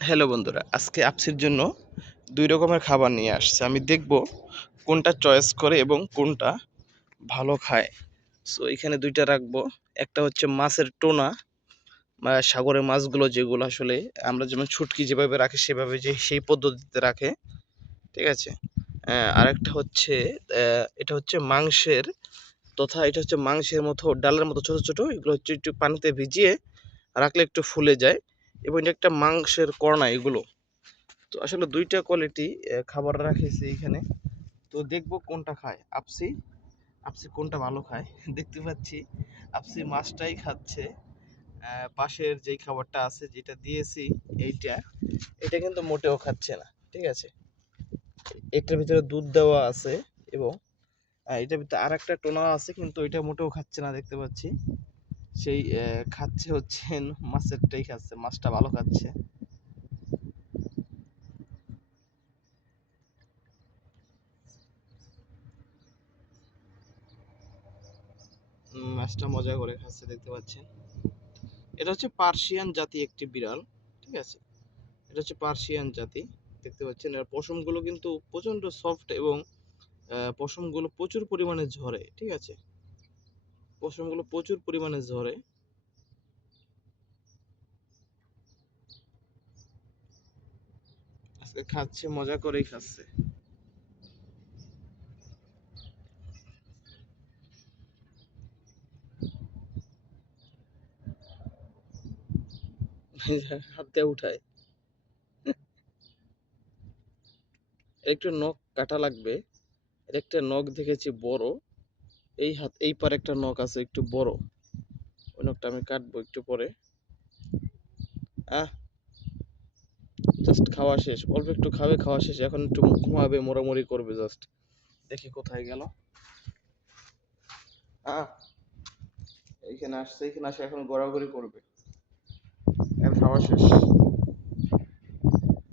Hello বন্ধুরা, আজকে আপসির জন্য দুই রকমের খাবার নিয়ে আসছে। আমি দেখব কোনটা চয়েস করে এবং কোনটা ভালো খায়। সো এখানে দুইটা রাখব। একটা হচ্ছে মাছের টোনা সাগরের মাছগুলো যেগুলো আসলে আমরা যেমন ছুটকি যেভাবে রাখি, সেভাবে যে সেই পদ্ধতিতে রাখে, ঠিক আছে? আরেকটা হচ্ছে এটা হচ্ছে মাংসের তথা এটা হচ্ছে মাংসের মতো, ডালের মতো ছোট ছোট, এগুলো হচ্ছে একটু পানিতে ভিজিয়ে রাখলে একটু ফুলে যায়। এবং এটা একটা মাংসের কর্না এগুলো। তো আসলে দুইটা কোয়ালিটি খাবার রাখেছি এখানে। তো দেখব কোনটা খায়। আপসি আপসি কোনটা ভালো খায়? দেখতে পাচ্ছি। আপসি মাছটাই খাচ্ছে। পাশের যেই খাবারটা আছে যেটা দিয়েছি এইটা, এটা কিন্তু মোটেও খাচ্ছে না, ঠিক আছে? এটার ভিতরে দুধ দেওয়া আছে এবং এটার ভিতরে আর একটা টোনা আছে কিন্তু এটা মোটেও খাচ্ছে না, দেখতে পাচ্ছি। সেই খাচ্ছে হচ্ছে মাছেরটাই খাচ্ছে মাছটা ভালো খাচ্ছে। মাছটা মজা করে খাচ্ছে, দেখতে পাচ্ছেন। এটা হচ্ছে পার্সিয়ান জাতি একটি বিড়াল, ঠিক আছে? এটা হচ্ছে পার্সিয়ান জাতি, দেখতে পাচ্ছেন। এর পশমগুলো কিন্তু প্রচণ্ড সফট এবং পশমগুলো প্রচুর পরিমাণে ঝরে, ঠিক আছে? পশমগুলো প্রচুর পরিমাণে ঝরে। আজকে খাচ্ছে, মজা করেই খাচ্ছে। হাত উঠায়। একটু নখ কাটা লাগবে। একটা নখ দেখেছি বড়। এই হাত, এই পারে একটা নখ আছে, একটু বড়। ওই নখটা আমি কাটবো একটু পরে। আহ! জাস্ট খাওয়া শেষ। অল্প একটু খাবে, খাওয়া শেষ। এখন একটু ঘুমাবে মোড়ামুড়ি করবে জাস্ট দেখি কোথায় গেল। আহ! এইখানে আসছে, এইখানে আসে, এখন গড়াগড়ি করবে। খাওয়া শেষ।